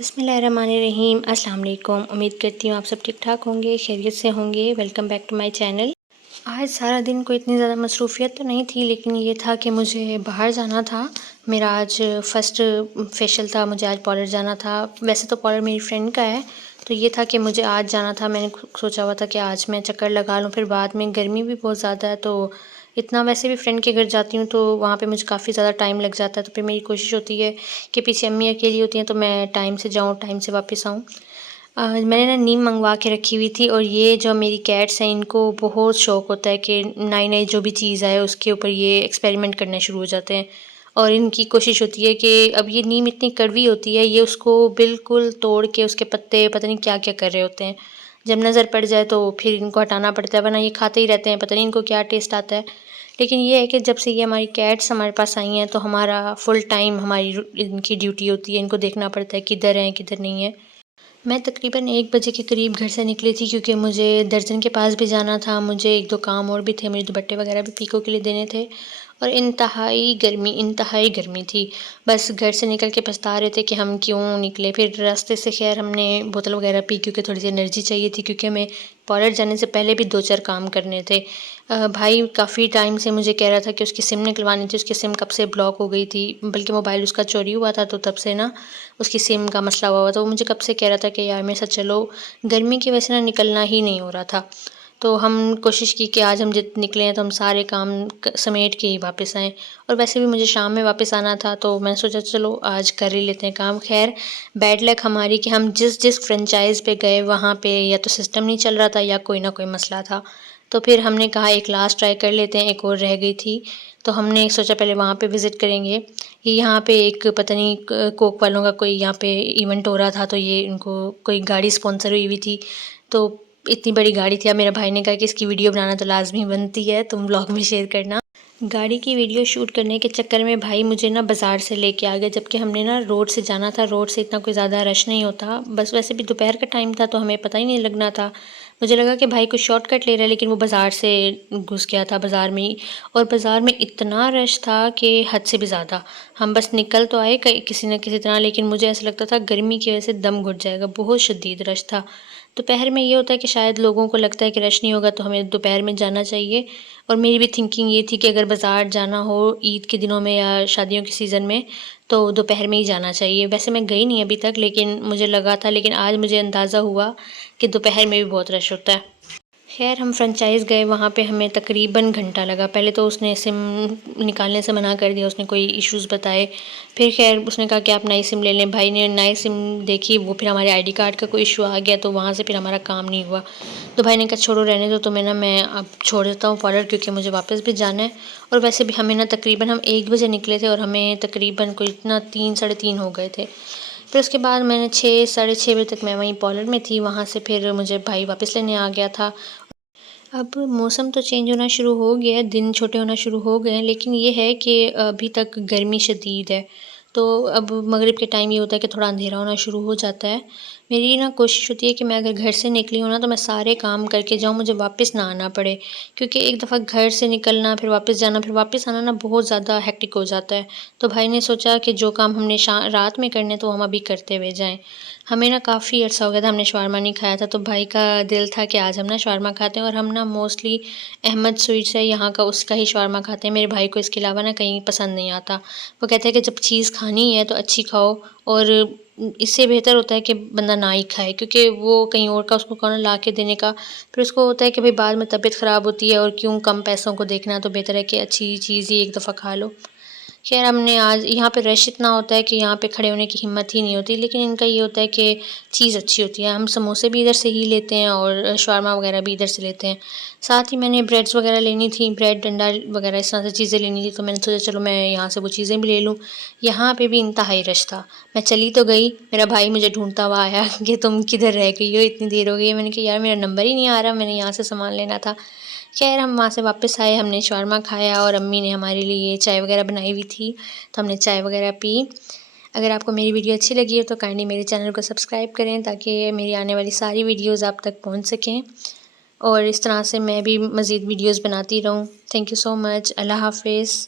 बिस्मिल्लाहिर्रहमानिर्रहीम। अस्सलाम वालेकुम। उम्मीद करती हूँ आप सब ठीक ठाक होंगे, खैरियत से होंगे। Welcome back to my channel. आज सारा दिन कोई इतनी ज़्यादा मसरूफ़ियत तो नहीं थी, लेकिन ये था कि मुझे बाहर जाना था। मेरा आज फ़र्स्ट फेशियल था, मुझे आज पार्लर जाना था। वैसे तो पार्लर मेरी फ्रेंड का है, तो ये था कि मुझे आज जाना था। मैंने सोचा हुआ था कि आज मैं चक्कर लगा लूँ, फिर बाद में गर्मी भी बहुत ज़्यादा है, तो इतना वैसे भी फ्रेंड के घर जाती हूँ तो वहाँ पे मुझे काफ़ी ज़्यादा टाइम लग जाता है। तो फिर मेरी कोशिश होती है कि पीछे अम्मी अकेली होती हैं तो मैं टाइम से जाऊँ, टाइम से वापस आऊँ। मैंने ना नीम मंगवा के रखी हुई थी, और ये जो मेरी कैट्स हैं इनको बहुत शौक़ होता है कि नई नई जो भी चीज़ आए उसके ऊपर ये एक्सपेरिमेंट करने शुरू हो जाते हैं। और इनकी कोशिश होती है कि अब ये नीम इतनी कड़वी होती है, ये उसको बिल्कुल तोड़ के उसके पत्ते पता नहीं क्या क्या कर रहे होते हैं। जब नज़र पड़ जाए तो फिर इनको हटाना पड़ता है, वरना ये खाते ही रहते हैं, पता नहीं इनको क्या टेस्ट आता है। लेकिन ये है कि जब से ये हमारी कैट्स हमारे पास आई हैं तो हमारा फुल टाइम हमारी इनकी ड्यूटी होती है, इनको देखना पड़ता है किधर हैं किधर नहीं है। मैं तकरीबन 1 बजे के करीब घर से निकली थी, क्योंकि मुझे दर्जन के पास भी जाना था। मुझे 1-2 काम और भी थे, मुझे दुपट्टे वगैरह भी पीको के लिए देने थे, और इंतहाई गर्मी थी। बस घर से निकल के पछता रहे थे कि हम क्यों निकले। फिर रास्ते से खैर हमने बोतल वगैरह पी, क्योंकि थोड़ी सी एनर्जी चाहिए थी, क्योंकि हमें पार्लर जाने से पहले भी 2-4 काम करने थे। भाई काफ़ी टाइम से मुझे कह रहा था कि उसकी सिम निकलवानी थी, उसकी सिम कब से ब्लॉक हो गई थी, बल्कि मोबाइल उसका चोरी हुआ था, तो तब से ना उसकी सिम का मसला हुआ था। वो मुझे कब से कह रहा था कि यार मेरे साथ चलो, गर्मी की वजह से ना निकलना ही नहीं हो रहा था। तो हम कोशिश की कि आज हम जित निकले हैं तो हम सारे काम समेट के ही वापस आएँ। और वैसे भी मुझे शाम में वापस आना था, तो मैंने सोचा चलो आज कर ही लेते हैं काम। खैर बैड लक हमारी कि हम जिस जिस फ्रेंचाइज़ पे गए वहाँ पे या तो सिस्टम नहीं चल रहा था या कोई ना कोई मसला था। तो फिर हमने कहा एक लास्ट ट्राई कर लेते हैं, एक और रह गई थी, तो हमने सोचा पहले वहाँ पे विज़िट करेंगे। ये यहाँ पे एक पता नहीं कोक वालों का कोई यहाँ पे इवेंट हो रहा था, तो ये इनको कोई गाड़ी स्पॉन्सर हुई हुई थी, तो इतनी बड़ी गाड़ी थी। अब मेरे भाई ने कहा कि इसकी वीडियो बनाना तो लाज़मी बनती है, तुम व्लॉग में शेयर करना। गाड़ी की वीडियो शूट करने के चक्कर में भाई मुझे ना बाज़ार से लेके आ गया, जबकि हमने ना रोड से जाना था। रोड से इतना कोई ज़्यादा रश नहीं होता, बस वैसे भी दोपहर का टाइम था तो हमें पता ही नहीं लगना था। मुझे लगा कि भाई कुछ शॉर्टकट ले रहा है, लेकिन वो बाज़ार से घुस गया था बाज़ार में ही। और बाज़ार में इतना रश था कि हद से भी ज़्यादा। हम बस निकल तो आए किसी न किसी तरह, लेकिन मुझे ऐसा लगता था गर्मी की वजह से दम घुट जाएगा, बहुत शदीद रश था। दोपहर में ये होता है कि शायद लोगों को लगता है कि रश नहीं होगा तो हमें दोपहर में जाना चाहिए, और मेरी भी थिंकिंग ये थी कि अगर बाज़ार जाना हो ईद के दिनों में या शादियों के सीज़न में तो दोपहर में ही जाना चाहिए। वैसे मैं गई नहीं अभी तक, लेकिन मुझे लगा था, लेकिन आज मुझे अंदाज़ा हुआ कि दोपहर में भी बहुत रश होता है। खैर हम फ्रेंचाइज़ गए, वहाँ पे हमें तकरीबन घंटा लगा। पहले तो उसने सिम निकालने से मना कर दिया, उसने कोई इश्यूज़ बताए। फिर खैर उसने कहा कि आप नई सिम ले लें। भाई ने नई सिम देखी, वो फिर हमारे आईडी कार्ड का कोई इशू आ गया, तो वहाँ से फिर हमारा काम नहीं हुआ। तो भाई ने कहा छोड़ो रहने दो, तो मैं अब छोड़ देता हूँ पार्लर, क्योंकि मुझे वापस भी जाना है। और वैसे भी हमें ना तकरीबन हम 1 बजे निकले थे, और हमें तकरीबन कोई इतना 3 साढ़े 3 हो गए थे। फिर उसके बाद मैंने 6 साढ़े 6 बजे तक मैं वहीं पार्लर में थी। वहाँ से फिर मुझे भाई वापस लेने आ गया था। अब मौसम तो चेंज होना शुरू हो गया है, दिन छोटे होना शुरू हो गए हैं, लेकिन ये है कि अभी तक गर्मी शदीद है। तो अब मगरिब के टाइम ये होता है कि थोड़ा अंधेरा होना शुरू हो जाता है। मेरी ना कोशिश होती है कि मैं अगर घर से निकली हूँ ना तो मैं सारे काम करके जाऊँ, मुझे वापस ना आना पड़े। क्योंकि एक दफ़ा घर से निकलना, फिर वापस जाना, फिर वापस आना ना बहुत ज़्यादा हेक्टिक हो जाता है। तो भाई ने सोचा कि जो काम हमने रात में करने तो हम अभी करते हुए जाएँ। हमें ना काफ़ी अर्सा हो गया था हमने शवारमा नहीं खाया था, तो भाई का दिल था कि आज हम ना शवारमा खाते हैं। और हम ना मोस्टली अहमद स्वीट्स है यहाँ का, उसका ही शवारमा खाते हैं। मेरे भाई को इसके अलावा ना कहीं पसंद नहीं आता। वो कहता है कि जब चीज़ खानी है तो अच्छी खाओ, और इससे बेहतर होता है कि बंदा ना ही खाए, क्योंकि वो कहीं और का उसको कौन ला के देने का। फिर उसको होता है कि भाई बाद में तबीयत ख़राब होती है, और क्यों कम पैसों को देखना, तो बेहतर है कि अच्छी चीज़ ही एक दफ़ा खा लो। खैर हमने आज यहाँ पे रश इतना होता है कि यहाँ पे खड़े होने की हिम्मत ही नहीं होती, लेकिन इनका ये होता है कि चीज़ अच्छी होती है। हम समोसे भी इधर से ही लेते हैं, और शवारमा वगैरह भी इधर से लेते हैं। साथ ही मैंने ब्रेड्स वगैरह लेनी थी, ब्रेड डंडा वगैरह इस तरह से चीज़ें लेनी थी, तो मैंने सोचा चलो मैं यहाँ से वो चीज़ें भी ले लूँ। यहाँ पे भी इंतहाई रश था। मैं चली तो गई, मेरा भाई मुझे ढूँढता हुआ आया कि तुम किधर रह गई हो, इतनी देर हो गई है। मैंने कहा यार मेरा नंबर ही नहीं आ रहा, मैंने यहाँ से सामान लेना था। खैर हम वहाँ से वापस आए, हमने शवारमा खाया, और अम्मी ने हमारे लिए चाय वगैरह बनाई हुई थी, तो हमने चाय वगैरह पी। अगर आपको मेरी वीडियो अच्छी लगी हो तो काइंडली मेरे चैनल को सब्सक्राइब करें, ताकि मेरी आने वाली सारी वीडियोज़ आप तक पहुँच सकें, और इस तरह से मैं भी मज़ीद वीडियोज़ बनाती रहूँ। Thank you so much. Allah हाफ़िज़।